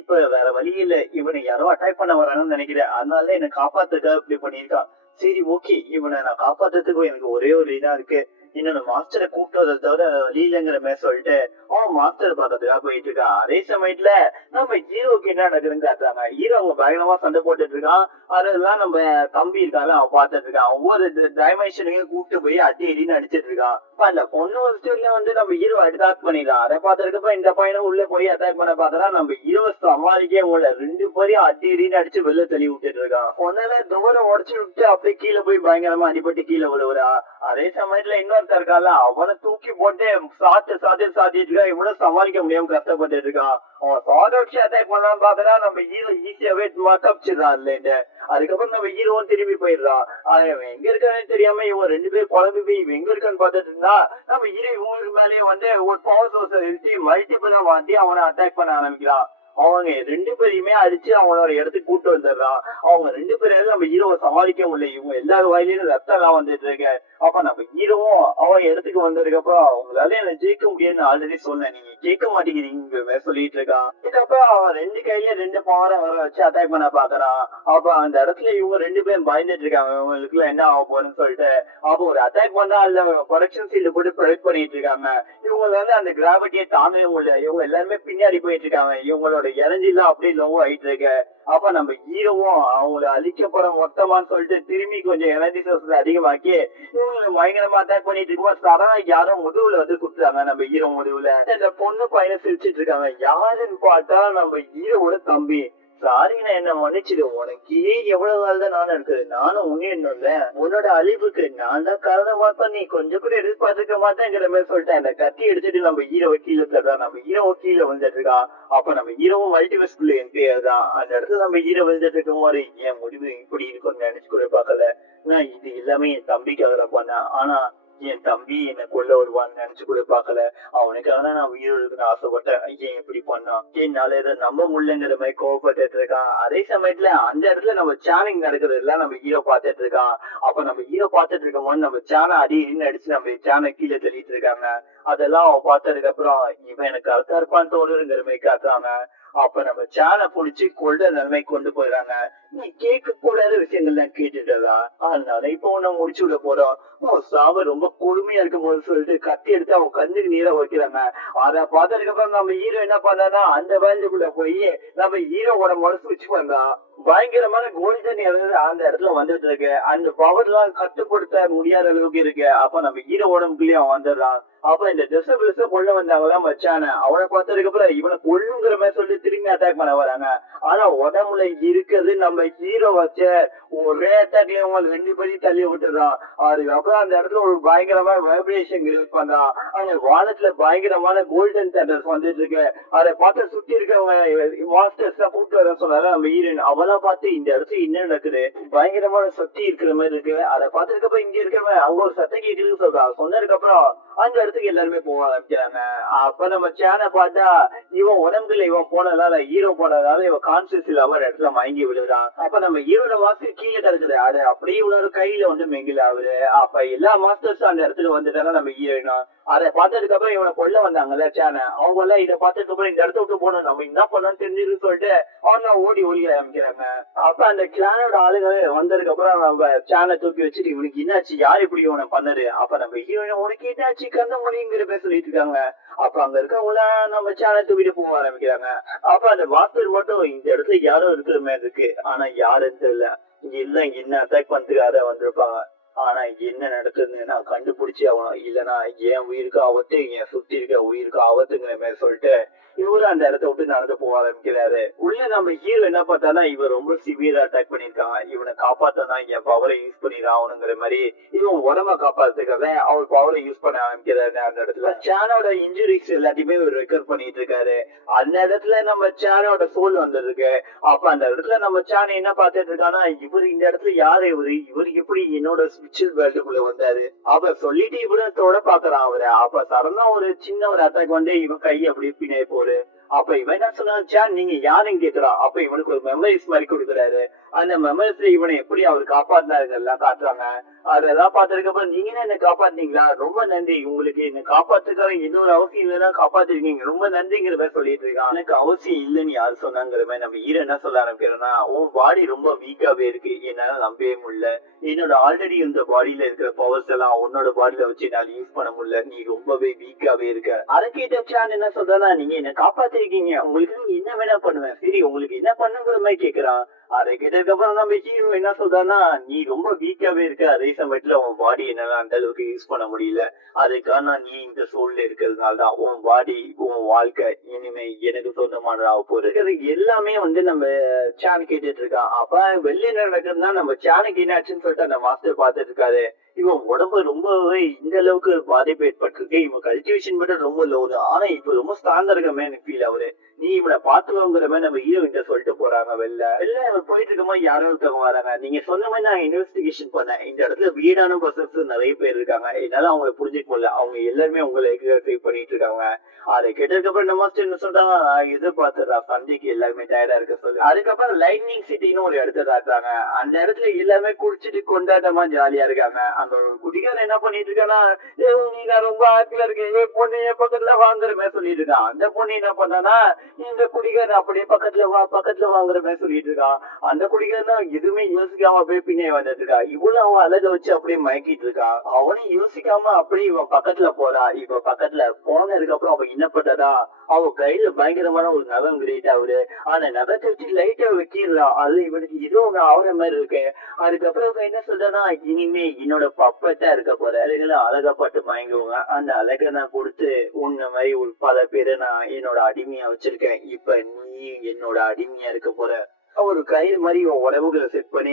இப்ப வேற வழி இல்ல, இவனை யாரோ அட்டாக் பண்ண வராங்கன்னு நினைக்கிறேன், அதனால என்னை காப்பாத்துக்க இப்படி பண்ணிருக்கான். சரி ஓகே, இவனை நான் காப்பாத்துறதுக்கு எனக்கு ஒரே ஒரு இதா இருக்கு, என்னோட மாஸ்டரை கூப்பிட்டு தவிர வழி இல்லைங்கிற மாதிரி சொல்லிட்டு அவன் மாஸ்டர் பாக்கிறதுக்காக போயிட்டு இருக்கான். அதே சமயத்துல நம்ம ஹீரோக்கு என்ன நடக்குதுன்னு காட்டுறாங்க. ஹீரோ அவங்க பயங்கரமா சண்டை போட்டுட்டு இருக்கான். அதெல்லாம் நம்ம தம்பி இருக்காங்க, அவன் பார்த்துட்டு இருக்கான். ஒவ்வொரு டைமென்ஷனையும் கூப்பிட்டு போய் அடி அடின்னு அடிச்சிட்டு இருக்கான். அந்த பொண்ணு ஒரு ஸ்டோரியில வந்து நம்ம ஹீரோ அட்டாக் பண்ணிடலாம். அதை பார்த்ததுக்கு இந்த பையனும் உள்ள போய் அட்டாக் பண்ண பார்த்தா நம்ம ஹீரோ சமாளிக்கவே முடியல, ரெண்டு பேரையும் அடி அடின்னு அடிச்சு வெளில தள்ளி விட்டுட்டு இருக்கான். பொண்ணால தூரம் உடச்சு விட்டு அப்படியே கீழே போய் பயங்கரமா அடிபட்டு கீழே விழுவுறா. அதே சமயத்துல இன்னொருத்தர் இருக்கால, அவனை தூக்கி போட்டு சாத்திட்டு இருக்கா. இவ்வளவு சமாளிக்க முடியாம கஷ்டப்பட்டு இருக்கான். அவன் சாத வச்சு அட்டாக் பண்ணலான்னு பாத்தா நம்ம ஹீரோ ஈஸியாவே தப்பிச்சிடறான் இல்ல. அதுக்கப்புறம் நம்ம ஹீரோவும் திரும்பி போயிடுறான். அவன் எங்க இருக்கானே தெரியாம இவன் ரெண்டு பேரும் குழம்பு போய் இவன் எங்க இருக்கான்னு பாத்துட்டு இருந்தா நம்ம ஹீரோ இவங்களுக்கு மேலேயே வந்து ஒரு பவர் சோர்ஸ் இழுத்து மல்டிபிளா மாட்டி அவனை அட்டாக் பண்ண ஆரம்பிக்கிறான். அவங்க ரெண்டு பேரையுமே அடிச்சு அவனோட இடத்துக்கு கூட்டு வந்துடுறான். அவங்க ரெண்டு பேரும் நம்ம ஹீரோவை சமாளிக்க முடியல, இவங்க எல்லாரும் வாயிலும் ரத்தம் எல்லாம் வந்துட்டு இருக்கு. அப்ப நம்ம ஹீரோவும் அவன் இடத்துக்கு வந்ததுக்கு அப்புறம் அவங்களால என்ன ஜெயிக்க முடியும்னு ஆல்ரெடி சொன்னேன், நீங்க ஜெயிக்க மாட்டேங்கிறீங்க சொல்லிட்டு இருக்கான். இதுக்கப்புறம் அவன் ரெண்டு கையில ரெண்டு பவரை வர வச்சு அட்டாக் பண்ண பாக்குறான். அப்ப அந்த இடத்துல இவங்க ரெண்டு பேரும் பயந்துட்டு இருக்காங்க, இவங்களுக்கு என்ன ஆக போறேன்னு சொல்லிட்டு. அப்ப ஒரு அட்டாக் பண்ணா அதுல ப்ரொடக்ஷன் ஃபீல்டு போட்டு ப்ரொடக்ட் பண்ணிட்டு இருக்காங்க. இவங்க வந்து அந்த கிராவிட்டியை தாங்கவே முடியல, இவங்க எல்லாருமே பின்னாடி போயிட்டு இருக்காங்க. இவங்களோட எனர்ஜி எல்லாம் அப்படியே லோ ஆயிட்டு இருக்கு. அப்ப நம்ம ஹீரோவும் அவங்களை அழிக்கப்பட மொத்தமான்னு சொல்லிட்டு திரும்பி கொஞ்சம் எனர்ஜி சோர்ஸ் அதிகமாக்கி இவங்களை பயங்கரமா அட்டாக் பண்ணிட்டு இருக்கும்போது சடனா யாரோ முதுகுல வந்து குடுத்துறாங்க. நம்ம ஹீரோ முதுகுல இந்த பொண்ணு பையனை சிரிச்சிட்டு இருக்காங்க. யாருன்னு பார்த்தா நம்ம ஹீரோவோட தம்பி. சாரி, நான் என்ன மன்னிச்சிடு, உனக்கு எவ்வளவு நாள் தான் நானும் இருக்குது, நானும் உன்னிடணும்ல, உன்னோட அழிவுக்கு நான் தான் காரணமா தான், நீ கொஞ்சம் கூட எதிர்பார்த்துக்க மாட்டேங்கிற மாதிரி சொல்லிட்டேன். அந்த கத்தி எடுத்துட்டு நம்ம ஹீரோவை கீழே தள்ளுறான். நம்ம ஹீரோவை கீழே விழுந்துட்டு இருக்கான். அப்ப நம்ம ஹீரோவும் மல்டிவர்ஸ்குள்ள என்ட்ரி ஆகுதான். அந்த இடத்துல நம்ம ஹீரோ விழுந்துட்டு இருக்கும் போது என் முடிவு இப்படி இருக்கும்னு நினைச்சு கூட பார்க்கல. நான் இது எல்லாமே என் தம்பிக்காக பண்ணேன், ஆனா என் தம்பி என்ன கொல்ல வருவான்னு நினைச்சு கூட பாக்கல. அவனுக்காக தான் நான் உயிர் இருக்குன்னு ஆசைப்பட்டேன். ஏன் இப்படி பண்ணான், என்னால இதை நம்ப முடியலங்கிற மாதிரி கோவப்பட்டு இருக்கான். அதே சமயத்துல அந்த இடத்துல நம்ம சேனிங் நடக்கிறது எல்லாம் நம்ம ஹீரோ பாத்துட்டு இருக்கான். அப்ப நம்ம ஹீரோ பாத்துட்டு இருக்கும் போது நம்ம சேனை அடி அடிச்சு நம்ம சேனை கீழே தள்ளிட்டு இருக்காங்க. அதெல்லாம் அவன் பார்த்ததுக்கு அப்புறம் இவன் எனக்கு அர்த்தம் இருப்பான்னு தோணுங்கிற மாதிரி காட்டுறாங்க. அப்ப நம்ம சேனை புடிச்சு கொள்ள நிலைமை கொண்டு போயிடறாங்க. நீ கேட்க கூடாத விஷயங்கள் தான் கேட்டுட்டா, அதனால இப்போ உன்னை முடிச்சு விட போறோம். சாவ ரொம்ப கொடுமையா இருக்கும் போது சொல்லிட்டு கத்தி எடுத்து அவன் கண்ணுக்கு நீரை வைக்கிறாங்க. அத பார்த்ததுக்கு அப்புறம் நம்ம ஹீரோ என்ன பண்ணா அந்த வேல்டுக்குள்ள போய் நம்ம ஹீரோவோட மனசு வச்சு பண்றான். பயங்கரமான கோல்டன் அந்த இடத்துல வந்துட்டு இருக்கு. அந்த பவர் எல்லாம் கட்டுப்படுத்த முடியாத அளவுக்கு இருக்கு. அப்ப நம்ம ஹீரோ உடம்புக்குள்ளேயே அவன் வந்துடுறான். அப்ப இந்த டிசபிள்ஸ கொள்ள வந்தாங்களா மச்சான, அவனை பார்த்ததுக்கு அப்புறம் இவனை கொள்ளுங்கிற மாதிரி சொல்லி திரும்பி அட்டாக் பண்ண வராங்க. ஆனா உடம்புல இருக்கிறது நம்ம ஹீரோ வச்ச ஒரே அட்டாக்லயே அவங்க ரெண்டு பேரையும் தள்ளி விட்டுறான். அதுக்கப்புறம் அந்த இடத்துல ஒரு பயங்கரமா வைப்ரேஷன் கிரியேட் பண்றான். அங்க வானத்துல பயங்கரமான கோல்டன் தேண்டர்ஸ் வந்துட்டு இருக்கு. அதை பார்த்து சுத்தி இருக்கவங்க மாஸ்டர்ஸ் தான் கூப்பிட்டு வர சொன்னாரு நம்ம ஹீரோயின். அவெல்லாம் பார்த்து இந்த இடத்துல என்ன நடக்குது, பயங்கரமான சக்தி இருக்கிற மாதிரி இருக்கு. அதை பார்த்ததுக்கு அப்புறம் இங்க இருக்கிறவன் அவங்க ஒரு சத்தம் கேட்குதுன்னு சொல்றான். சொன்னதுக்கு அப்புறம் அந்த இடத்துக்கு எல்லாருமே போக ஆரம்பிக்கிறாங்க. அப்ப நம்ம சேனை பார்த்தா இவன் உடம்புல இவன் போனதால ஹீரோ போனதால இவன் கான்சியஸ் இல்லாம இடத்துல மயங்கி விழுறான். அப்ப நம்ம ஹீரோட மாஸ்டர் கீழே கிடக்குது, அது அப்படியே இவனோட கையில வந்து மெங்கில் ஆகுது. அப்ப எல்லா மாஸ்டர்ஸும் அந்த இடத்துக்கு வந்துட்டாங்க. நம்ம ஹீரோயினும் அதை பார்த்ததுக்கு அப்புறம் இவனை கொல்ல வந்தாங்கல்ல சேனை, அவங்க எல்லாம் இதை பார்த்ததுக்கு அப்புறம் இந்த இடத்த விட்டு போனோம், நம்ம என்ன பண்ணோம்னு தெரிஞ்சுன்னு சொல்லிட்டு அவங்க ஓடி ஆரம்பிக்கிறாங்க. அப்ப அந்த கிளானோட ஆளுங்க வந்ததுக்கு அப்புறம் நம்ம சேனை தூக்கி வச்சுட்டு இவனுக்கு என்னாச்சு, யார் இப்படி இவனை பண்ணது. அப்ப நம்ம ஹீரோயின் உனக்கு என்னாச்சு கண்ண மொழிங்கிற பேர் சொல்லிட்டு இருக்காங்க. அப்ப அங்க இருக்கவங்க நம்ம சேனல் தூக்கிட்டு போக ஆரம்பிக்கிறாங்க. அப்ப அந்த மாஸ்டர் மட்டும் இந்த இடத்துல யாரோ இருக்கிற மாதிரி இருக்கு, ஆனா யாருன்னு தெரியல. இங்க இல்ல என்ன அட்டாக் பண்றதுக்காக வந்திருப்பாங்க. ஆனா என்ன நடக்குதுன்னு நான் கண்டுபிடிச்சே ஆகணும், இல்லைன்னா என் உயிருக்கு ஆபத்து, என் சுத்தி இருக்க உயிருக்கு ஆபத்துங்கிற மாதிரி சொல்லிட்டு இவரு அந்த இடத்த விட்டு நடந்து போக ஆரம்பிக்கிறாரு. உள்ள நம்ம ஹீரோ என்ன பார்த்தானா, இவன் ரொம்ப சிவியரா அட்டாக் பண்ணிருக்காங்க, இவனை காப்பாத்தனா என் பவரை யூஸ் பண்ணிதான் ஆகணுங்கிற மாதிரி இவன் உடம்ப காப்பாத்துறதுக்காக அவர் பவரை யூஸ் பண்ண ஆரம்பிக்கிறாரு. அந்த இடத்துல சானோட இன்ஜுரிஸ் எல்லாத்தையுமே இவர் ரெக்கவர் பண்ணிட்டு இருக்காரு. அந்த இடத்துல நம்ம சானோட சோல் வந்திருக்கு. அப்ப அந்த இடத்துல நம்ம சான் என்ன பார்த்துட்டு இருக்கானா, இவரு இந்த இடத்துல யாரு, இவரு எப்படி என்னோட ஸ்பிரிச்சுவல் வேர்ல்டுக்குள்ள வந்தாரு அப்ப சொல்லிட்டு இவரு தொட பாக்குறான் அவரு. அப்ப சடனா ஒரு சின்ன ஒரு அட்டாக் வந்து இவன் கை அப்படி பின்னாடி போகுது. அப்ப இவன் என்ன சொன்னா, நீங்க யாருன்னு கேக்குறான். அப்ப இவனுக்கு ஒரு மெமரிஸ் மாதிரி கொடுக்குறாரு. அந்த மெமரிஸ்ல இவனை எப்படி அவர் காப்பாத்தினாருங்க எல்லாம் காட்டுறாங்க. அதெல்லாம் பார்த்ததுக்கு அப்புறம் நீங்க என்ன காப்பாத்தினீங்களா, ரொம்ப நன்றி, உங்களுக்கு என்ன காப்பாத்துக்காக என்னோட அவசியம் இல்லைன்னா காப்பாத்திருக்கீங்க, ரொம்ப நன்றிங்கிற மாதிரி சொல்லிட்டு இருக்கான். எனக்கு அவசியம் இல்லைன்னு யாரு சொன்னாங்கிற மாதிரி நம்ம ஹீரோ என்ன சொல்ல ஆரம்பிக்கிறோம்னா, உன் பாடி ரொம்ப வீக்காவே இருக்கு, என்னால நம்பவே முடியல, என்னோட ஆல்ரெடி இந்த பாடியில இருக்கிற பவர்ஸ் எல்லாம் உன்னோட பாடியில வச்சு என்னால யூஸ் பண்ண முடியல, நீ ரொம்பவே வீக்காவே இருக்க. அதை கேட்ட சான் என்ன சொல்றா, நீங்க என்ன காப்பாத்திருக்கீங்க, உங்களுக்கு நீங்க என்ன வேணா பண்ணுவேன், சரி உங்களுக்கு என்ன பண்ணுங்கிற மாதிரி கேக்குறான். அதை கேட்டதுக்கு அப்புறம் நம்ம ஹீரோ என்ன சொல்றான்னா, நீ ரொம்ப வீக்காவே இருக்க, அதே சமயத்துல உன் பாடி என்னால அந்த அளவுக்கு யூஸ் பண்ண முடியல, அதுக்கான நீ இந்த சூழ்நிலை இருக்கிறதுனால தான் உன் பாடி உன் வாழ்க்கை இனிமே எனக்கு சொந்தமானதா போறது எல்லாமே வந்து நம்ம சான் கேட்டுட்டு இருக்கான். அப்ப வெளியே நடக்கிறதுனா நம்ம சானுக்கு என்னாச்சுன்னு சொல்லிட்டு அந்த மாஸ்டர் பார்த்துட்டு இருக்காரு. இவன் உடம்பு ரொம்பவே இந்த அளவுக்கு பாதிப்பு ஏற்பட்டிருக்கு, இவன் கல்டிவேஷன் மட்டும் ரொம்ப லோ, ஆனா இப்ப ரொம்ப ஸ்ட்ராங்கா இருக்க மாதிரி எனக்கு ஃபீல் ஆகுது, நீ இவனை பாத்துவாங்கிற மாதிரி நம்ம ஹீரோ கிட்ட சொல்லிட்டு போறாங்க. வெளில போயிட்டு இருக்கும்போது யாரும் ஒருத்தவங்க வராங்க. நீங்க சொன்ன மாதிரி நான் இன்வெஸ்டிகேஷன் பண்ணேன், இந்த இடத்துல வீடான பர்சன்ஸ் நிறைய பேர் இருக்காங்க, என்னால அவங்களை புரிஞ்சுக்க முடியல, அவங்க எல்லாருமே உங்களை எக்ஸாக்ட் பண்ணிட்டு இருக்காங்க. அதை கேட்டதுக்கு அப்புறம் நம்ம என்ன சொல்றாங்க, எதிர்பார்த்துறா சண்டைக்கு எல்லாருமே டயர்டா இருக்க சொல்லு. அதுக்கப்புறம் லைட்னிங் சிட்டின்னு ஒரு இடத்த காட்டுறாங்க. அந்த இடத்துல எல்லாமே குடிச்சிட்டு கொண்டாட்டமா ஜாலியா இருக்காங்க. அந்த குடிகாரன் என்ன பண்ணிட்டு இருக்கானா, நீ நான் ரொம்ப ஆக்கில இருக்கேன், பொண்ணு என் பக்கத்துல வாங்குற மாதிரி சொல்லிட்டு இருக்கான். அந்த பொண்ணு என்ன பண்ணானா, இந்த குடிகாரன் அப்படியே பக்கத்துல வாங்குற மாதிரி சொல்லிட்டு இருக்கான். அந்த குடிகாரன் எதுவுமே யோசிக்காம அப்படியே பின்னே வந்துட்டு இருக்கா. இவ்வளவு அவன் அழக வச்சு அப்படியே மயக்கிட்டு இருக்கா. அவனையும் யோசிக்காம அப்படியே இவன் பக்கத்துல போறா. இவன் பக்கத்துல போனதுக்கு அப்புறம் அவன் என்ன பண்றதா, அவ கையில பயங்கரமான ஒரு நகம் கிரேட் ஆகுது. அந்த நகத்தை வச்சு லைட்டா வைக்கிறான். அது இவனுக்கு ஏதோ ஒண்ணு ஆகுற மாதிரி இருக்கு. அதுக்கப்புறம் என்ன சொல்றேன்னா, இனிமே என்னோட பப்பட்டா இருக்க போற அழகப்பட்டு மயங்குவாங்க, அந்த அழகை நான் கொடுத்து உன்ன மாதிரி ஒரு பல பேரை நான் என்னோட அடிமையா வச்சிருக்கேன், இப்ப நீ என்னோட அடிமையா இருக்க போற. ஒரு கயிறு மாதிரி இவன் உடம்புகளை செட் பண்ணி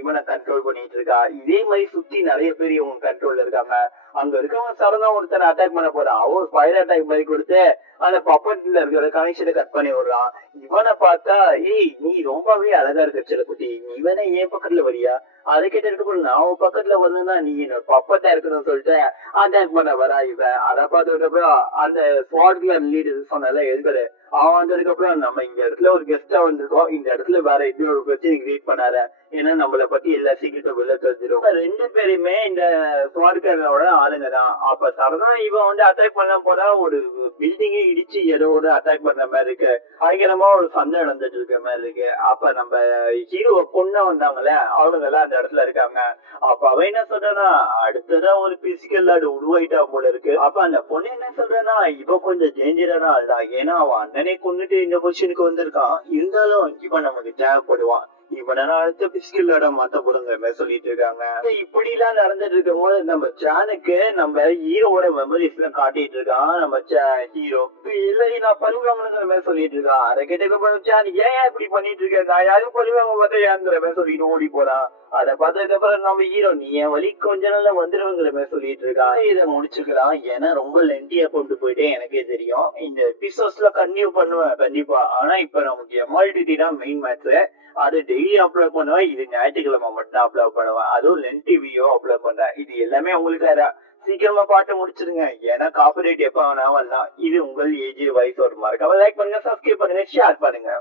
இவனை கண்ட்ரோல் பண்ணிட்டு இருக்கா. இதே மாதிரி சுத்தி நிறைய பேர் இவங்க கண்ட்ரோல்ல இருக்காங்க. அங்க இருக்கவங்க சடனா ஒருத்தனை அட்டாக் பண்ண போறான். அவன் ஃபயர் அட்டாக் மாதிரி கொடுத்து அந்த பப்பட்ல இருக்கிற கனெக்ஷனை கட் பண்ணி விடுறான். இவனை பார்த்தா, ஏய் நீ ரொம்பவே அழகா இருக்க சில குட்டி, நீ வேணா என் பக்கத்துல வரியா, அதை கேட்டு நான் உன் பக்கத்துல வந்தா நீ என்னோட பப்பட்டா இருக்கணும்னு சொல்லிட்டு அட்டாக் பண்ண வரா இவன். அதை பார்த்ததுக்கு அப்புறம் அந்த ஸ்குவாட்ல லீடர் சொன்னால எழுதுற அவன் வந்ததுக்கு அப்புறம், நம்ம இந்த இடத்துல ஒரு கெஸ்டா வந்திருக்கோம், இந்த இடத்துல வேற எப்படி ஒரு பிரச்சனை கிரியேட் பண்ணாத, ஏன்னா நம்மளை பத்தி எல்லா சீக்கிரட்டும் வெளில தெரிஞ்சிடும். ரெண்டு பேருமே இந்த ஸ்குவாட்காரோட ஆளுங்க தான். அப்ப சடனா இவன் வந்து அட்டாக் பண்ண போனா ஒரு பில்டிங்கே இடிச்சு ஏதோ ஒரு அட்டாக் பண்ற மாதிரி இருக்கு, பயங்கரமா ஒரு சண்டை நடந்துட்டு இருக்க மாதிரி இருக்கு. அப்ப நம்ம ஹீரோ பொண்ணு வந்தாங்கல்ல, அவனுங்க எல்லாம் அந்த இடத்துல இருக்காங்க. அப்ப அவன் என்ன சொல்றானா, அடுத்ததான் ஒரு பிசிக்கல் அது உருவாயிட்டா போல இருக்கு. அப்ப அந்த பொண்ணு என்ன சொல்றானா, இவ கொஞ்சம் டேஞ்சரான ஆள் தான், ஏன்னா அவன் அண்ணனை கொண்டுட்டு இந்த பொசிஷனுக்கு வந்திருக்கான், இருந்தாலும் இவன் நமக்கு தேவைப்படுவான், இவனை அடுத்த பிசிக்கலோட மாத்த போடுங்க சொல்லிட்டு இருக்காங்க. இப்படி எல்லாம் நடந்துட்டு இருக்கும் போது நம்ம சானுக்கு நம்ம ஹீரோட மெமரிஸ் எல்லாம் காட்டிட்டு இருக்கான். நம்ம ஹீரோ இல்லை நான் பழிவாங்கணுங்கிற மாதிரி சொல்லிட்டு இருக்கான். அதை கேட்ட சான், ஏன் இப்படி பண்ணிட்டு இருக்கேன், நான் யாரும் பழிவாங்க பார்த்தா ஏங்கிற மாதிரி சொல்லிட்டு ஓடி போறான். அதை பார்த்ததுக்கு அப்புறம் நம்ம ஹீரோ, நீ என் வழி கொஞ்ச நாள்ல வந்துருவங்கிற மாதிரி சொல்லிட்டு இருக்கான். இதை முடிச்சுக்கலாம், ஏன்னா ரொம்ப லென்த்தியா கொண்டு போயிட்டே எனக்கே தெரியும். இந்த எபிசோட்ஸ்ல கன்டினியூ பண்ணுவேன் கண்டிப்பா, ஆனா இப்ப நமக்கு எம்ஆல்டிடி தான் மெயின் மேட்ரு, அது டெய்லி அப்லோட் பண்ணுவேன். இது ஞாயிற்றுக்கிழமை மட்டும் அப்லோட் பண்ணுவேன், அதுவும் லென்த்தி வீடியோ அப்லோட் பண்றேன். இது எல்லாமே உங்களுக்கு சீக்கிரமா பாட்டு முடிச்சிருங்க, ஏன்னா காப்பிரைட் எப்ப வேணா வரலாம். இது உங்கள் ஏஜி வாய்ஸ். ஒரு மறக்காம லைக் பண்ணுங்க, சப்ஸ்கிரைப் பண்ணுங்க, ஷேர் பண்ணுங்க.